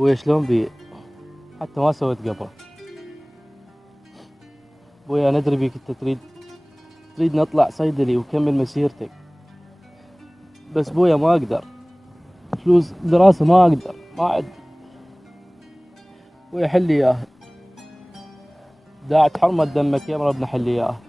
بويا شلون بي؟ حتى ما سويت قبره. بويا ندري بيك انت تريد نطلع صيدلي وكمل مسيرتك، بس بويا ما اقدر، فلوس دراسة ما اقدر، ما عندي. بويا حلي اياها، داعت حرمة دمك يا ربنا حلي اياها.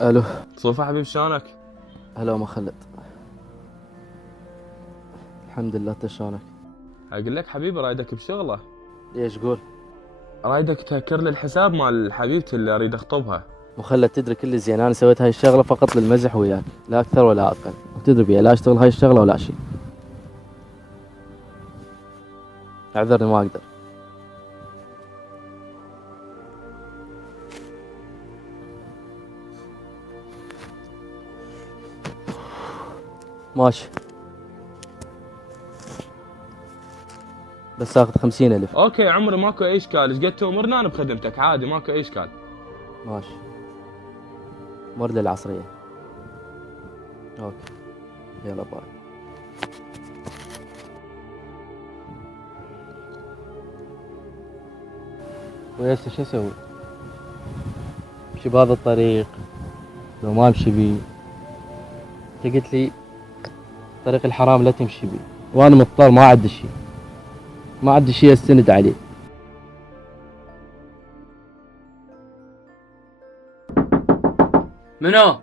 الو. صوفا حبيب شلونك؟ هلا ام خلد. الحمد لله، انت شلونك؟ اقول لك حبيبي رايدك بشغله. ليش قول؟ رايدك تهكر لي الحساب مال حبيبتي اللي اريد اخطبها. مخلد تدري كل زين، انا سويت هاي الشغله فقط للمزح وياك، لا اكثر ولا اقل، وتدري بيها لا اشتغل هاي الشغله ولا شيء. اعذرني ما اقدر. ماشي، بس اخذ 50,000. اوكي عمري ماكو اي اشكال، ايش قد تأمرنا انا بخدمتك عادي ماكو اي اشكال. ماشي، مر للعصريه. اوكي، يلا باي. ويسا شو اسوي؟ امشي بهذا الطريق لو ما امشي بيه؟ انت قلت لي طريق الحرام لا تمشي بيه، وانا مضطر، ما عندي شيء، ما عندي شيء استند عليه. منو؟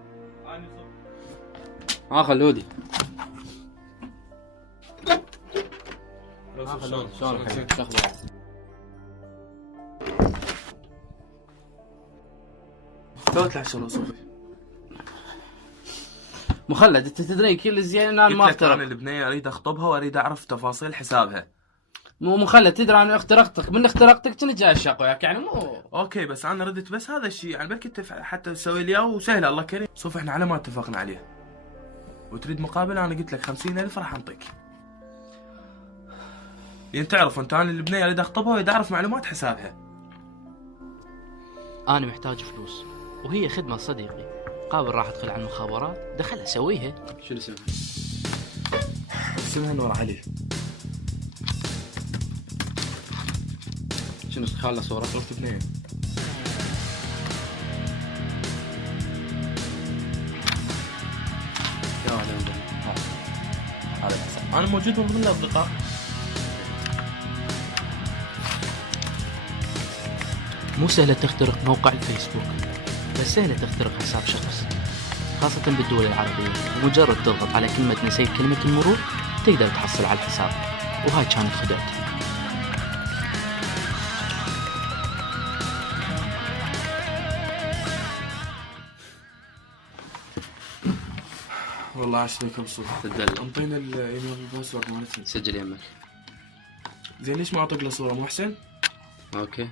خلودي. خلودي شلونك حبيبي؟ شو اخبارك؟ لو تلعب شنو صوفي؟ مخلد انت تدري كل زين انا ما انا اخترق. البنيه اريد اخطبها واريد اعرف تفاصيل حسابها. مو مخلد تدري انا اخترقتك، من اخترقتك كنت جاي الشاق وياك يعني مو. اوكي بس انا ردت بس هذا الشيء يعني بركي حتى تسوي لي اياه وسهله الله كريم. صوفي احنا على ما اتفقنا عليه وتريد مقابل، انا قلت لك 50,000 راح انطيك. لان تعرف انت انا البنيه اريد اخطبها واريد اعرف معلومات حسابها. أنا محتاج فلوس وهي خدمة صديقي، قابل راح أدخل على المخابرات، دخل أسويها. شنو اسمها؟ اسمها نور علي. شنو خالة صورة؟ صورة بنيه. يا ولد هذا الحساب انا موجود من ضمن الاصدقاء. مو سهلة تخترق موقع الفيسبوك، بس سهلة تخترق حساب شخص، خاصة بالدول العربية، ومجرد تضغط على كلمة نسيت كلمة المرور تقدر تحصل على الحساب، وهاي كانت خدعتي. والله عاش لك ابو صوفي. تدلل. انطينا الايميل والباسورد مالتنا. سجل يمك. زين ليش ما اعطيك له صوره مو احسن؟ اوكي.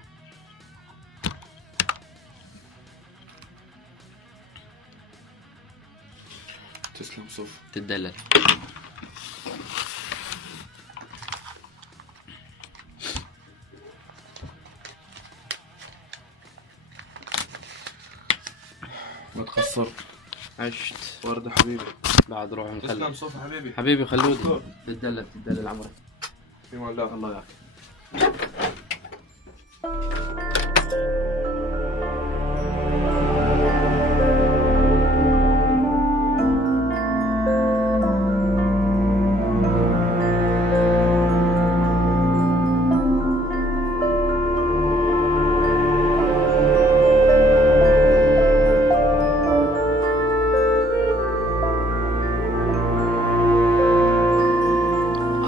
تسلم صوفي. تدلل. ما تقصر. عشت. ورده حبيبي. بعد روح تسلم نخلي. صوفي حبيبي. حبيبي خلودي. تدلل عمرك. في مال الله. الله ياك.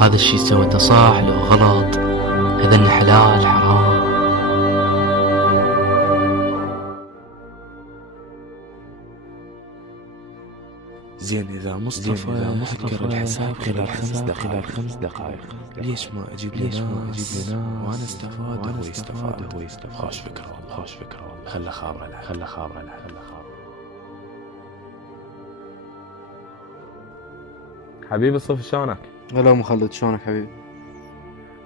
هذا الشي سويته صح لو غلط، هذا إنه حلال حرام. زين اذا مصطفى هكر الحساب خلال 5 دقائق ليش ما اجيب ناس وانا استفاد وهو يستفاد. خوش فكره والله. خله خابره له. حبيبي صوفي شلونك؟ هلا مخلد، شلونك حبيبي؟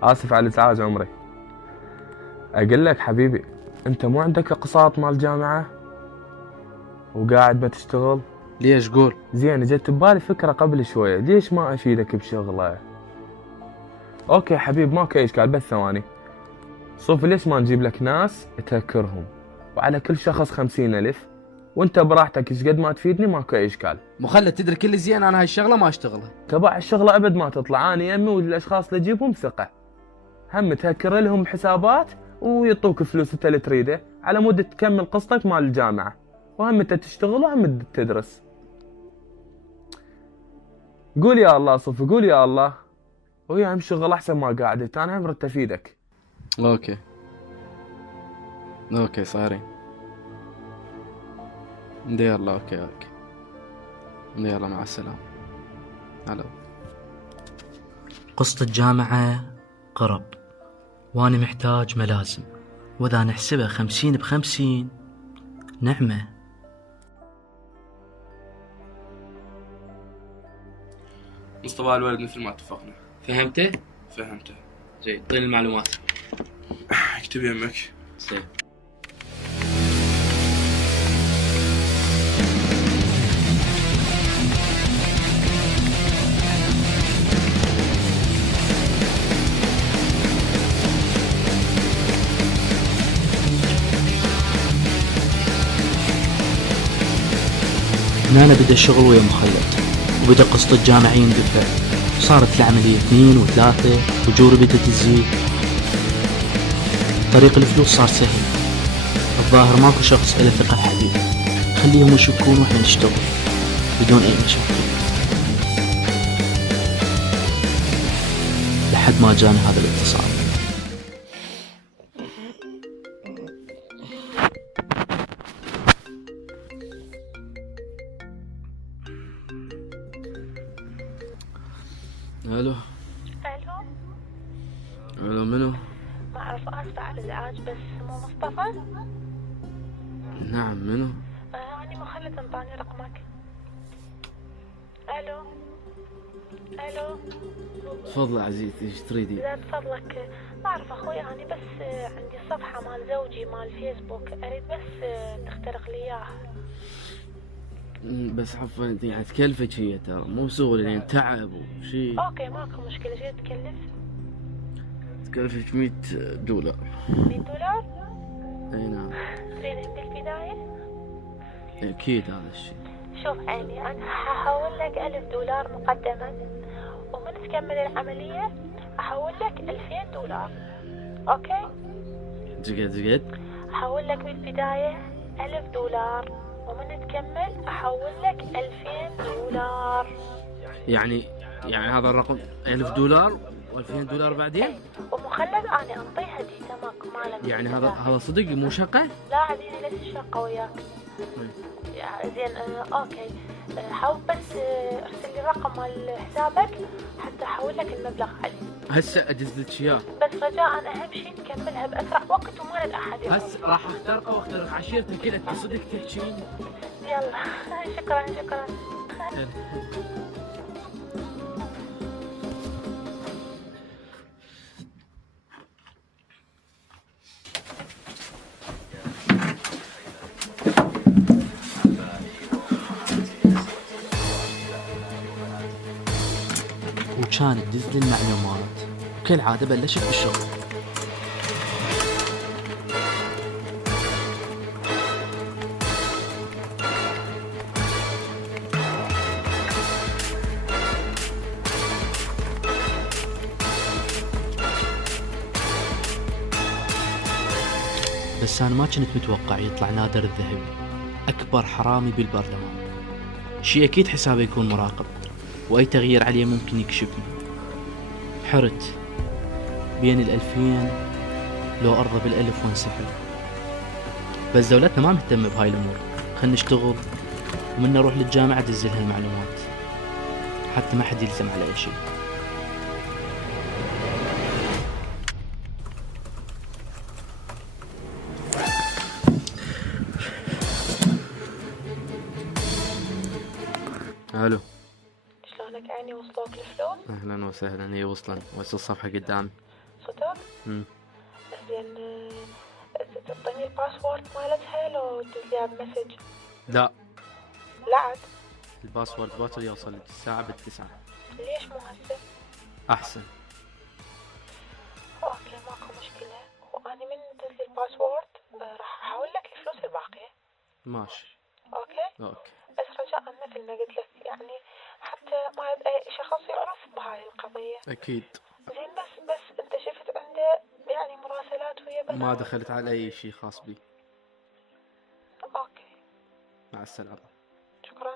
اسف على الازعاج عمري. اقول لك حبيبي انت مو عندك اقساط مال جامعة وقاعد بتشتغل؟ ليش قول؟ زين، جت ببالي فكرة قبل شوية، ليش ما افيدك بشغلة؟ اوكي حبيب، ماكو اي اشكال، بس ثواني. صوفي، ليش ما نجيب لك ناس تهكرهم، وعلى كل شخص 50,000، وانت براحتك ايش قد ما تفيدني، ماكو اي اشكال. مخلد تدري كل زين انا هاي الشغله ما اشتغلها. تبع الشغلة ابد ما تطلع، انا يمي والاشخاص اللي اجيبهم ثقة، هم تهكر لهم حسابات ويعطوك فلوس انت اللي تريده على مود تكمل قسطك مال الجامعة، وهم انت تشتغل وهم تدرس. قول يا الله صوفي، قول يا الله، وهي هم شغل احسن ما قاعدت، انا هم ردت افيدك. اوكي صايرين دي، يلا اوكي دي، يلا مع السلامة. هلا. قسط الجامعة قرب وأنا محتاج ملازم، وإذا نحسبها 50 ب50 نعمة. مصطفى الولد مثل ما اتفقنا. فهمته؟ فهمته. جيد، اعطيني المعلومات. اكتب يمك. سيب. هنا بدأ الشغل ويا مخلد، وبدأ قسط الجامعة يندفع، صارت العملية 2 و3 وجوري بدأت تزيد. طريق الفلوس صار سهل، الظاهر ماكو شخص إله ثقة بحبيب، خليهم يشكون واحنا نشتغل بدون أي مشاكل. لحد ما جاني هذا الاتصال. الو. الو منو؟ ما أعرف، آسفة على الإزعاج، بس مو مصطفى؟ نعم منو؟ أنا مخلد انطاني رقمك. ألو. تفضل عزيزتي، ايش تريدي؟ زاد فضلك، ما أعرف أخوي، أنا بس عندي صفحة مال زوجي مال فيسبوك، أريد بس تخترق لي إياه. بس عفوا انت يعني تكلفك هي ترى مو سهل يعني تعب وشي. أوكي ماكو مشكلة، شي تكلف؟ تكلفك $100. $100؟ اي نعم. تريد عند البداية؟ اكيد هذا الشيء. شوف عيني، أنا ححول لك $1000 مقدما، ومن تكمل العملية أحول لك $2000. أوكي؟ زقد أحول لك بالبداية $1000، ومن تكمل أحول لك $2000. يعني هذا الرقم $1000 و$2000 بعدين؟ ومخلد أنا أنطيه هدية ماكو مالك. يعني هذا صدق مو شقة؟ لا عزيزي، ليش شقة وياك. زين أوكي، حاول بس ارسل لي رقم مال حسابك حتى أحول لك المبلغ عليه. هسه أدز لك إياه. بس رجاء أهم شيء تكملها بأسرع وقت وما ند أحد يقول. هسه راح اخترقه واخترق عشيرته كلها، تصدق تحكين؟ يلا شكرا. وكانت تدز لي المعلومات، وكالعادة بلشت بالشغل. بس أنا ما كنت متوقع يطلع نادر الذهبي أكبر حرامي بالبرلمان. شي أكيد حسابه يكون مراقب، وأي تغيير عليه ممكن يكشفني. حرت بين 2000 لو أرضى بال1000 وانسحب. بس دولتنا ما مهتمة بهاي الأمور، خلنا نشتغل ومن نروح للجامعة دزلها المعلومات حتى ما حد يلزم على أي شيء. الو. شلونك عيني، وصلوك الفلوس؟ اهلا وسهلا، هي وصلت الصفحة قدامي. صدق؟ امم زين تعطيني الباسورد مالتها لو تدزليها بمسج؟ لا، لا عاد. الباسورد باكر يوصل لك الساعة 9. ليش مو هسه؟ أحسن. اوكي ماكو مشكلة، وأنا من تدزلي الباسورد راح أحول لك الفلوس الباقية. ماشي. اوكي؟ أوكي. بس رجاء مثل ما قلت لك يعني حتى ما أي شخص يعرف بهاي القضية. أكيد. زين بس انت شفت عنده يعني مراسلات ويا بنات؟ ما دخلت على أي شيء خاص بي. اوكي مع السلامة. شكرا.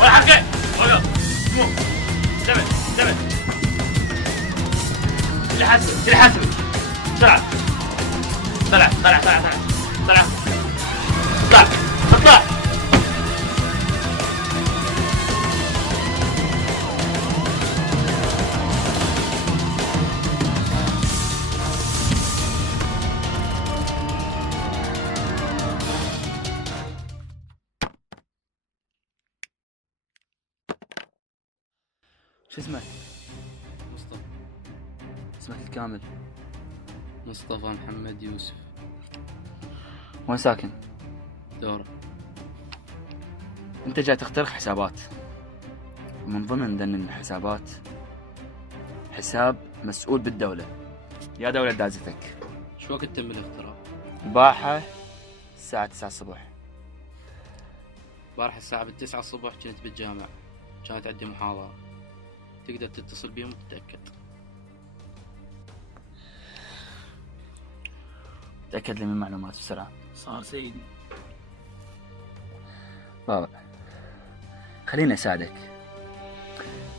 ولا حقه ولا مو دبل اللي حاسب بسرعة. طلع اطلع. شو اسمك؟ مصطفى. اسمك الكامل؟ مصطفى محمد يوسف. وين ساكن؟ دورة. انت جاي تخترق حسابات، ومن ضمن ذن الحسابات حساب مسؤول بالدولة. يا دولة دازتك. شو وقت تم الاختراق؟ البارحة الساعة 9 الصبح. بارح الساعة 9 الصبح كنت بالجامع، كانت عندي محاضرة. تقدر تتصل بيهم وتتأكد. تأكد لي من معلومات بسرعة. صار سيدي. بابا خليني أساعدك،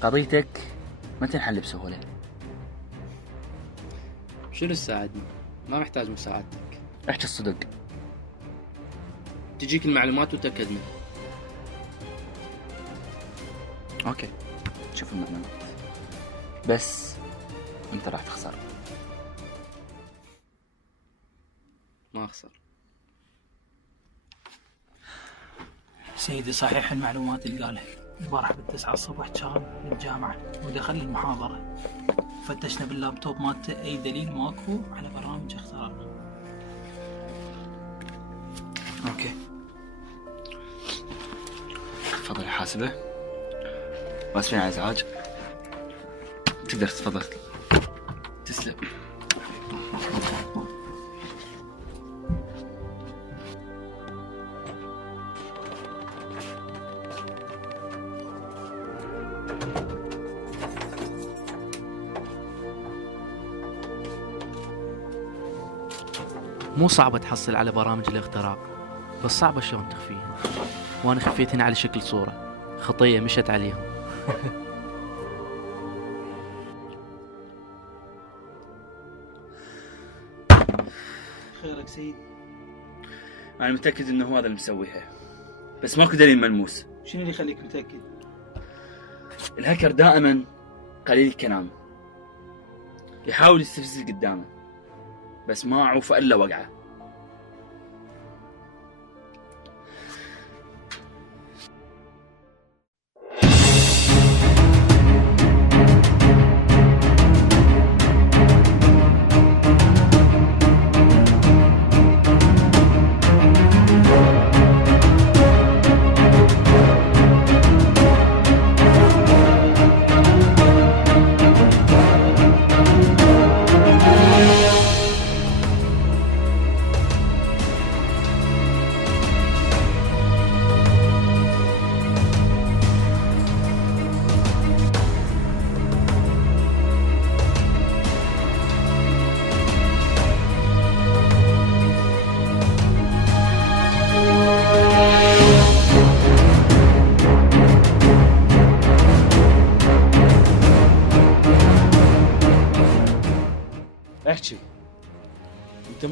قضيتك ما تنحل بسهولة. شنو تساعدني؟ ما محتاج مساعدتك. احكي الصدق. تجيك المعلومات وتأكد منها. اوكي شوف المعلومات، بس انت راح تخسر. ما أخسر. سيدي صحيح المعلومات اللي قالها. البارح ب9 الصبح كان بالجامعة ودخل المحاضرة، فتشنا باللابتوب مالته أي دليل ماكو على برامج اختراق. اوكي تفضل يا حاسبة. اسفين على الازعاج. تقدر تتفضل. تسلم. مو صعبة تحصل على برامج الاختراق، بس صعبة شلون تخفيها. وأنا خفيتهن على شكل صورة، خطية مشت عليهم. خيرك سيدي؟ انا متأكد انه هو هذا اللي مسويها، بس ماكو دليل ملموس. شنو اللي يخليك متأكد؟ الهاكر دائما قليل الكلام، يحاول يستفز قدامه بس ما عوف الا وقعه.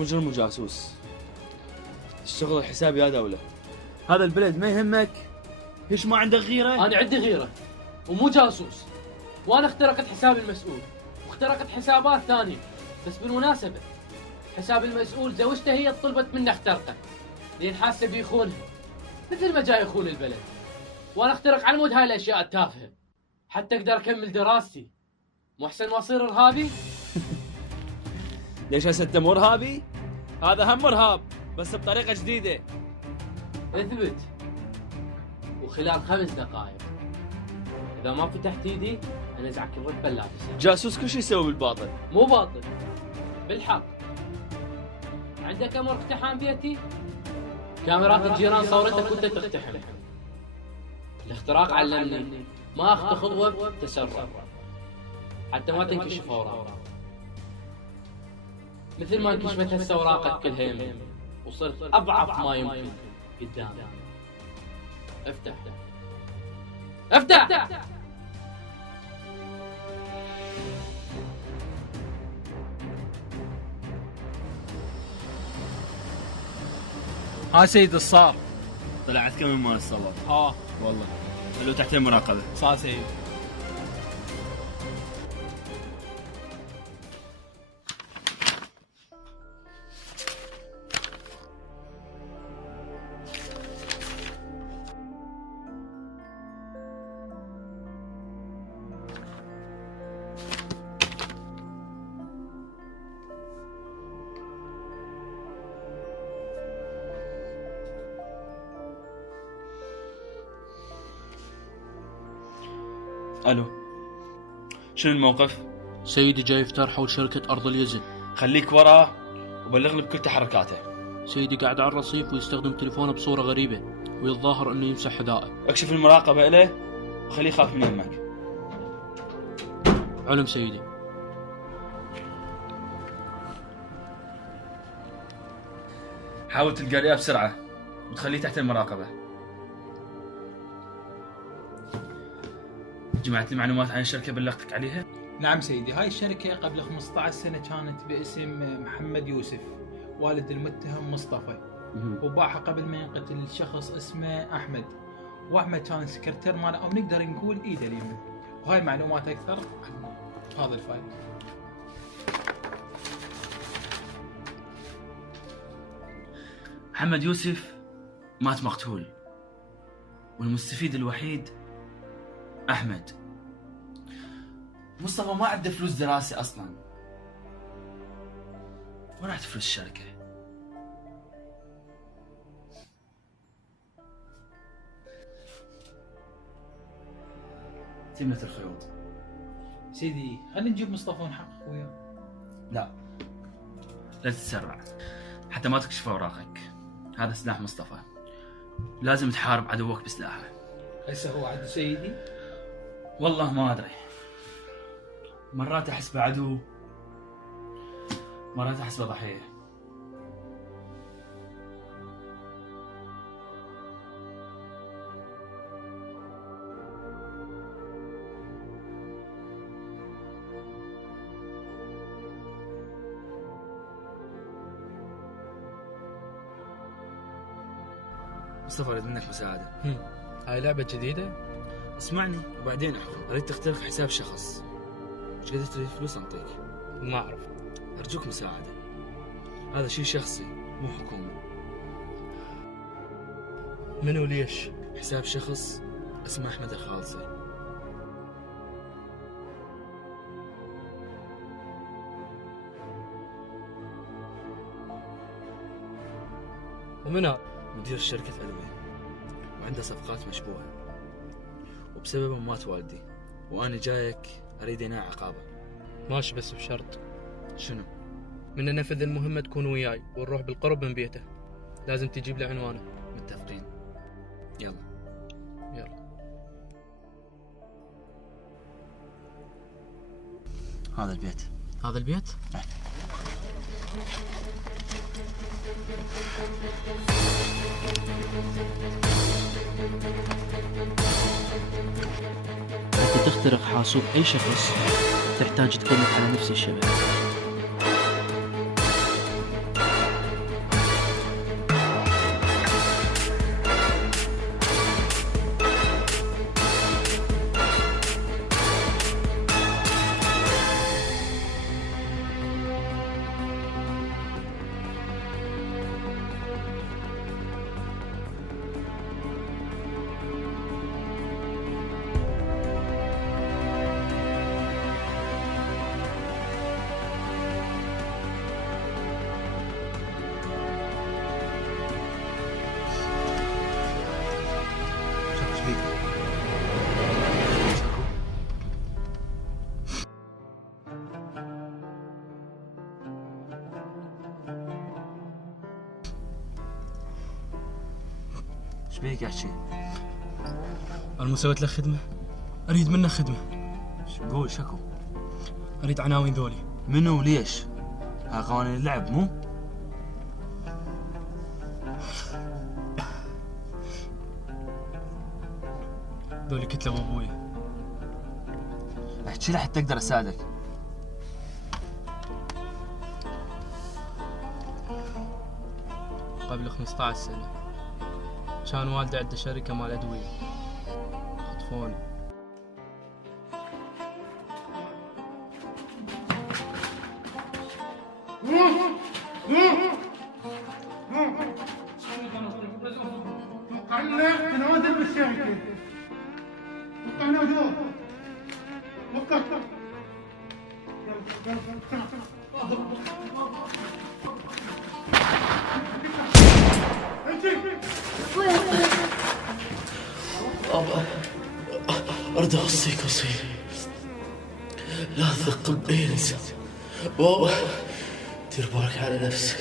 مجرم وجاسوس، الشغل الحساب يا دولة. هذا البلد ما يهمك؟ ليش ما عندك غيرة؟ انا عندي غيره ومو جاسوس، وانا اخترقت حساب المسؤول واخترقت حسابات ثانيه. بس بالمناسبه حساب المسؤول زوجته هي طلبت منه اخترقه لين حاسه بيخونها مثل ما جاي يخون البلد. وانا اخترق على مود هاي الاشياء التافهه حتى اقدر اكمل دراستي. مو احسن ما اصير ارهابي؟ ليش هسه انت مو ارهابي؟ هذا هم ارهاب بس بطريقة جديدة. اثبت، وخلال 5 دقائق اذا ما فتحت ايدي انزعك الرتبه اللابسه. جاسوس كل شيء يسوي بالباطل. مو باطل، بالحق. عندك امر اقتحام بيتي؟ كاميرات الجيران صورتك وانت تقتحم. الاختراق علمني ما اخطي خطوه بتسرع حتى ما تنكشف اوراق، مثل ما انكشفت هسه اوراقك كلها يمين وصرت اضعف ما يمكن قدام. افتح افتح. ها سيد الصار. طلعت كم من مال الصلاة؟ والله خلوه تحت المراقبة. صار سيد. الو، شنو الموقف؟ سيدي جاي يفتر حول شركة أرض اليزن. خليك وراه وبلغني بكل تحركاته. سيدي قاعد على الرصيف ويستخدم تليفونه بصورة غريبة ويتظاهر أنه يمسح حذائه. اكشف المراقبة إليه وخليه يخاف من يمك. علم سيدي. حاول تلقى ليه بسرعة وتخليه تحت المراقبة. جمعت لي معلومات عن الشركة بلغتك عليها؟ نعم سيدي، هاي الشركة قبل 15 سنة كانت باسم محمد يوسف والد المتهم مصطفى، وباعها قبل ما ينقتل شخص اسمه أحمد، وأحمد كان سكرتير ماله أو نقدر نقول إيده اليمين. وهاي المعلومات أكثر عن هذا الفايل. محمد يوسف مات مقتول والمستفيد الوحيد أحمد. مصطفى ما عنده فلوس دراسة أصلاً، وين راحت فلوس الشركة؟ تمت الخيوط. سيدي خلينا نجيب مصطفى ونحقق وياه. لا تتسرع حتى ما تكشف أوراقك. هذا سلاح مصطفى، لازم تحارب عدوك بسلاحه. هسه هو عدو سيدي؟ والله ما أدري، مرات أحسبه عدو مرات أحسبه ضحية. مصطفى أريد منك مساعدة. هاي لعبة جديدة؟ اسمعني وبعدين احكم. أريد تخترق حساب شخص. مش قدرت تريد فلوس أنطيك؟ ما أعرف. أرجوك مساعدة، هذا شيء شخصي مو حكومي. منو ليش؟ حساب شخص اسمه أحمد الخالصي. ومن هذا؟ مدير شركة أدوية وعنده صفقات مشبوهة، وبسببه مات والدي، وأنا جايك أريد أنهي عقابه. ماشي بس بشرط. شنو؟ من ننفذ المهمة تكون وياي ونروح بالقرب من بيته. لازم تجيب لي عنوانه. متفقين. يلا. هذا البيت. هذا البيت؟ حتى تخترق حاسوب أي شخص تحتاج تكلف على نفس الشبكة. ايش بيك يا شي؟ انا مو سويت له خدمه، اريد منه خدمه. قول شكو. اريد عناوين ذولي. منو وليش؟ ها قوانين اللعب مو؟ ذولي كتلة ابوي. احكي لي حتى اقدر اساعدك. قبل 15 سنه كان والدي عنده شركه مال ادويه، خطفوني. وقعنا تنازل بالشركة. وقعنا دور. وقع. بابا أريد أوصيك وصية، لا تثق بأي إنسان. بابا دير بالك على نفسك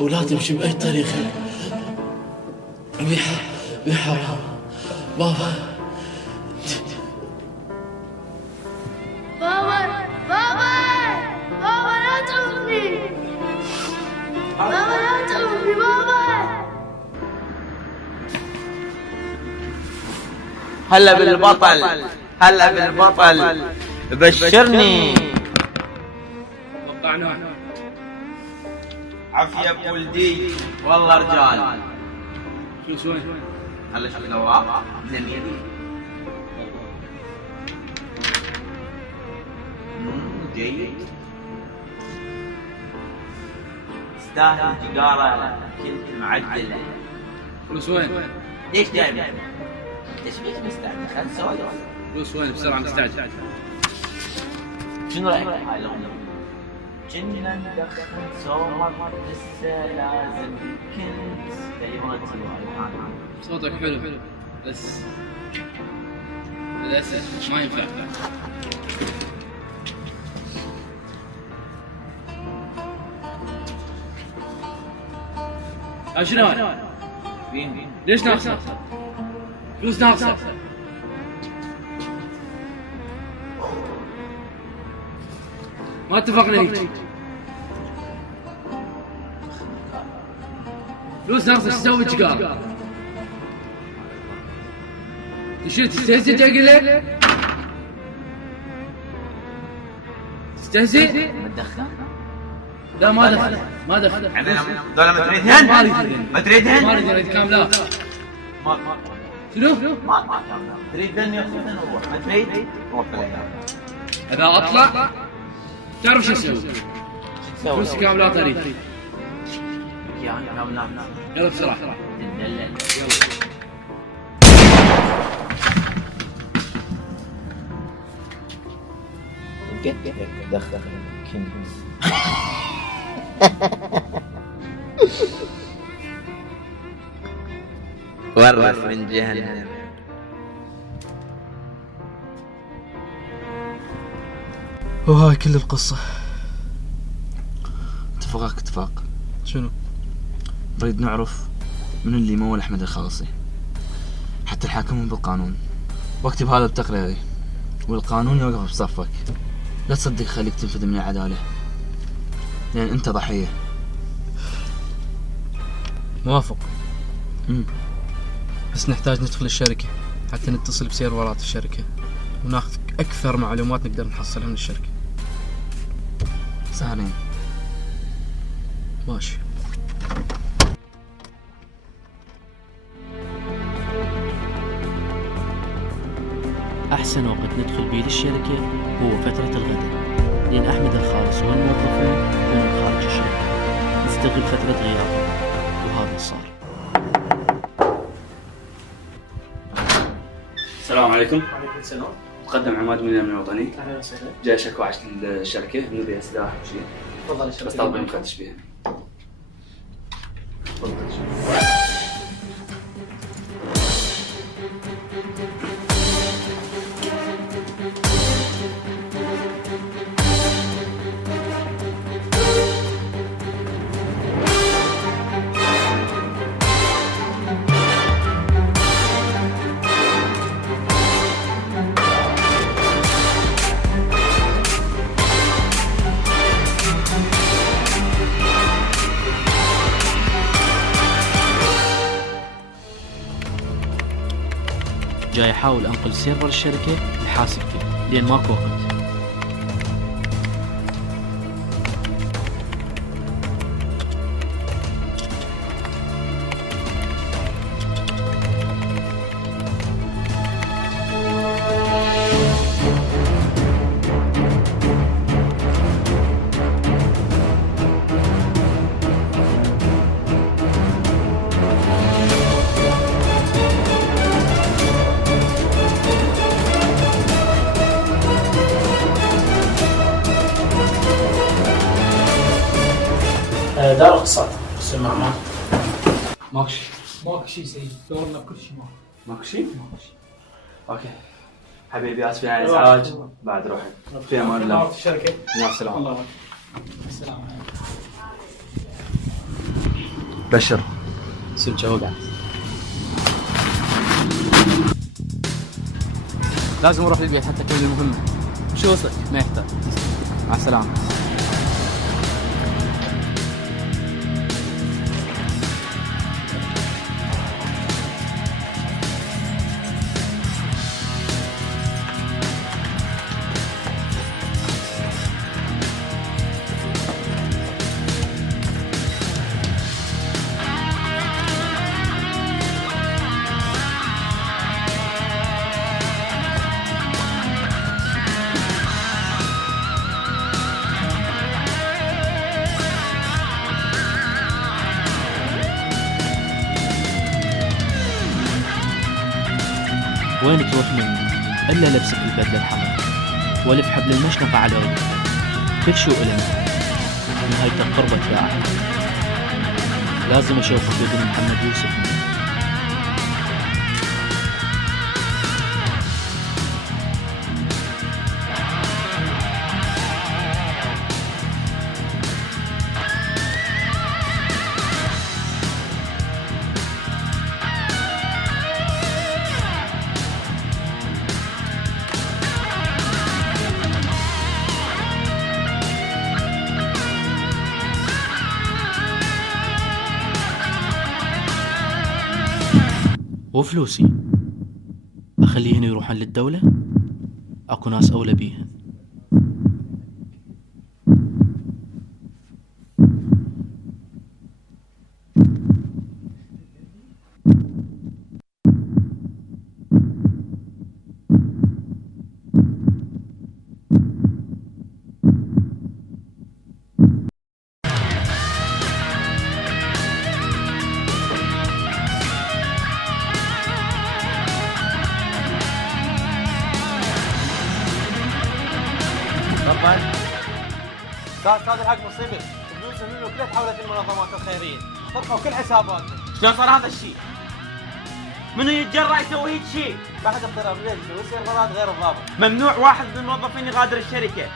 ولا تمشي بأي طريقة بحرام. بابا بابا لا تتركني. بابا لا تتركني بابا. هلا بالبطل، هلا بالبطل، بشرني. وقعناه. عافية بولدي، والله رجال. فلوس وين؟ هلا شوف الأوراق زين. جيد. تستاهل تجارة، كنت معدلة. فلوس وين؟ ليش دايما؟ ليش بيك مستعجل؟ خل نسولف. فلوس وين بسرعه مستعجل. شنو رأيك بهاي الأغنية؟ جنة ندخن سومر لسه لازم كنت كلماتي وألحانها. صوتك حلو بس للأسف ما ينفع. شنو هاي؟ ليش ناقصة؟ فلوس ناقصة. ما اتفقنا هيك. فلوس ناقصة شو تسوي بالتجارة؟ تشيل تستهزئ تقول لك؟ تستهزئ؟ متدخن؟ لا ما دخل ما دخل. دولة ما تريدهن؟ ما اريدهن. ما تريدهن؟ ما اريد كاملات. ما شنو؟ ما كاملات. تريدهن ياخذهن وروح، ما تريد روح بلا. اذا اطلع تعرف شو اسوي؟ فلوس كاملات اريد. يعني كاملات. يلا بسرعة. تدلل. يلا. قد دخل كنز. ورث من جهنم. وهاي كل القصة. اتفاقك اتفاق. شنو؟ نريد نعرف من اللي مول أحمد الخالصي حتى الحاكمون بالقانون، واكتب هذا بتقريري والقانون يوقف بصفك. لا تصدق خليك تنفذ من العدالة لأن أنت ضحية. موافق. بس نحتاج ندخل الشركة حتى نتصل بسيرفرات الشركة وناخذ أكثر معلومات نقدر نحصلها من الشركة. سهلين. ماشي. أحسن وقت ندخل بيه للشركة هو فترة الغداء، لأن أحمد الخالص والموظفين يكونون خارج الشركة، نستغل فترة غيابهم، وهذا صار. السلام عليكم. وعليكم السلام. مقدم عماد من الأمن الوطني. أهلا وسهلا. جاي شكوى عشان الشركة إنه بيها سلاح وشيء. تفضل الشركة. بس طالبين مفتش بيها. تفضل. جاي أحاول أنقل سيرفر الشركة لحاسبتي لأن ماكو وقت. دار اقتصاد بس المعمار ماكو شيء. ماكو شيء سيد، دورنا بكل شيء ماكو شيء؟ اوكي حبيبي اسفين على الازعاج. بعد روحي في امان الله. في الشركه. مع السلامه. الله يبارك. السلام عليكم. بشر سلجة وقعت. لازم اروح البيت حتى كلمة مهمة. شو وصلك؟ ما يحتاج. مع السلامة. وين تروح مني إلا لبسك البدلة الحمراء ولف حبل المشنقة على رجلك. كل شو إلنا نهايتك قربت يا أحمد. لازم أشوفك بابن محمد يوسف. وفلوسي أخليهن يروحن للدولة؟ أكو ناس أولى بيهن. استاذ الحق مصيبه، فلوس منه كلها تحولت للمنظمات الخيريه، طرحوا كل حساباتنا. شلون صار هذا الشيء؟ منو يتجرأ يسوي هيك شيء؟ ما حد اقترب ليش يسوي سيرفرات غير الضابط. ممنوع واحد من الموظفين يغادر الشركه،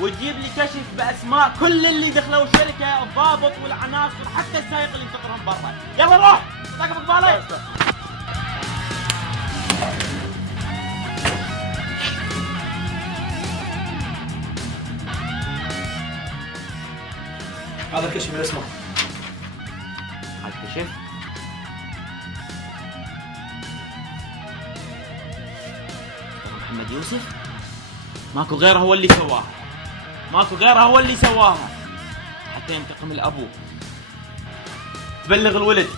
وتجيب لي كشف باسماء كل اللي دخلوا الشركه، الضابط والعناصر حتى السائق اللي انتظرهم برا. يلا روح، طاقة بقبالك. هذا كشف الاسماء. هذا كشف؟ محمد يوسف؟ ماكو غيره هو اللي سواها. ماكو غيره هو اللي سواها. حتى ينتقم الابو. بلغ الولد.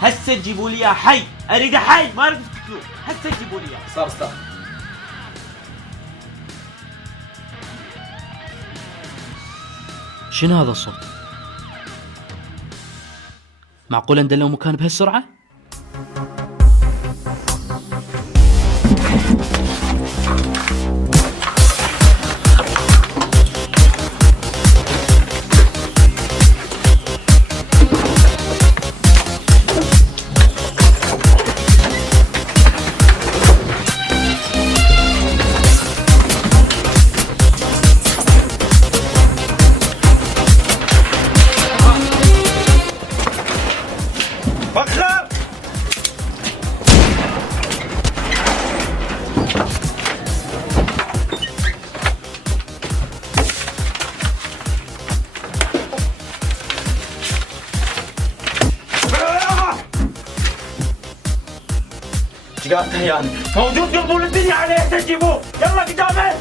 هسه تجيبوا لي اياه حي، اريده حي، ما اريد تقتلوه، هسه تجيبوا لي اياه. صار استاذ. شنو هذا الصوت؟ معقول اندلوا مكان بهالسرعة؟ فخر ايش قالته يعني؟ موجود قبول الدنيا عليه تجيبوه، يلا قدامه.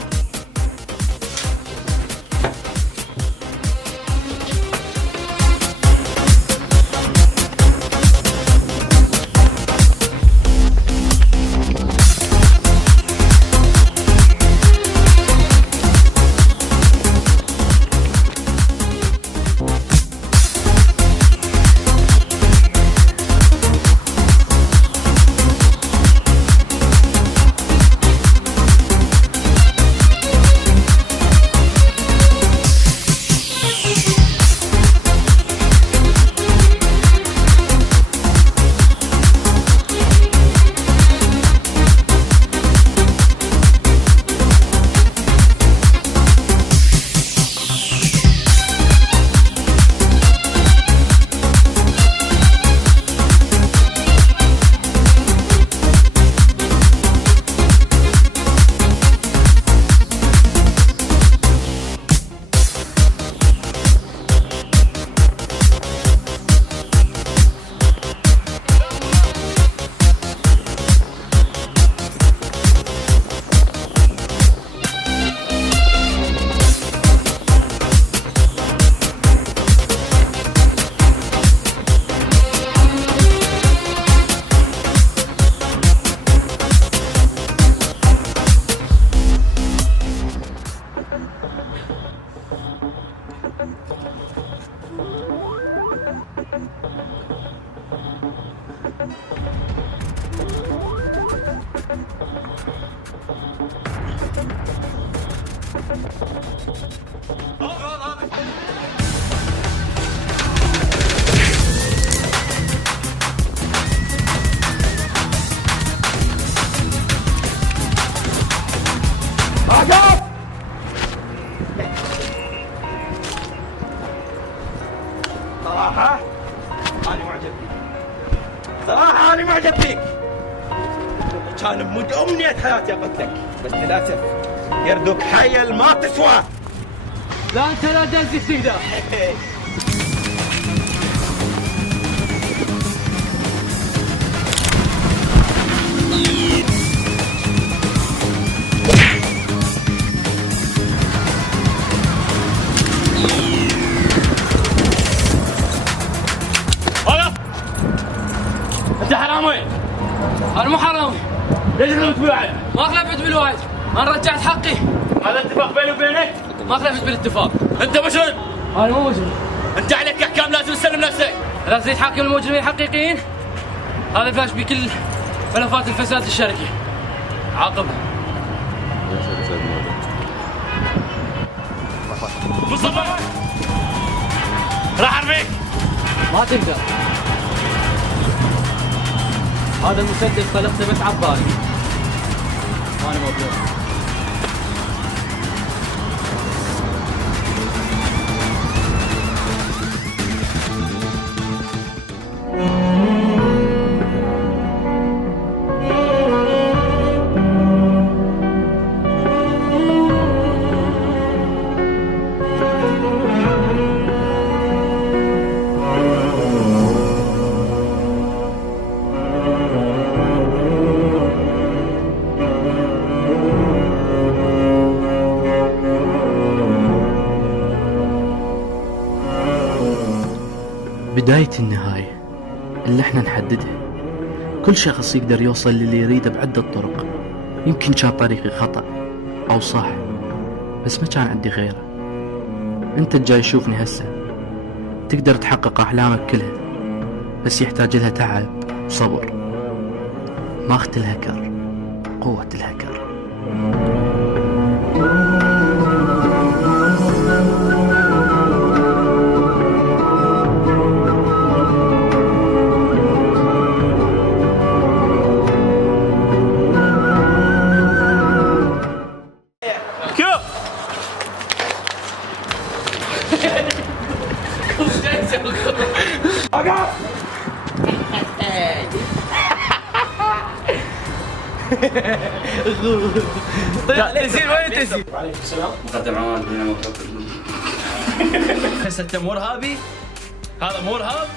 صراحة أنا معجب فيك، صراحة أنا معجب فيك. كان بمود أمنية حياتي أقتلك، بس للأسف يردك حيل ما تسوى. لا أنت لا تنسي تقدر. أنت حرامي. أنا مو حرامي. ليش خلفت بالوعد؟ ما خلفت بالوعد، أنا رجعت حقي. هذا اتفاق بيني وبينك؟ ما خلفت بالاتفاق. أنت مجرم. أنا مو مجرم. أنت عليك أحكام لازم تسلم نفسك. لازم يتحاكم المجرمين الحقيقيين. هذا فاش بكل ملفات الفساد الشركة. عاقبها. مصطفى راح أرميك. ما تقدر. هذا المسدس خلقته بس عبالي. وانا موجود. بداية النهاية اللي احنا نحددها. كل شخص يقدر يوصل للي يريده بعدة طرق. يمكن كان طريقي خطأ أو صح، بس ما كان عندي غيره. انت الجاي تشوفني هسه تقدر تحقق أحلامك كلها، بس يحتاج لها تعب وصبر. ما اخت الهكر، قوة الهكر. تسير وين تسير؟ وعليكم السلام. مقدم عماد بن الموتوكل. بس انت مو ارهابي؟ هذا مو ارهاب؟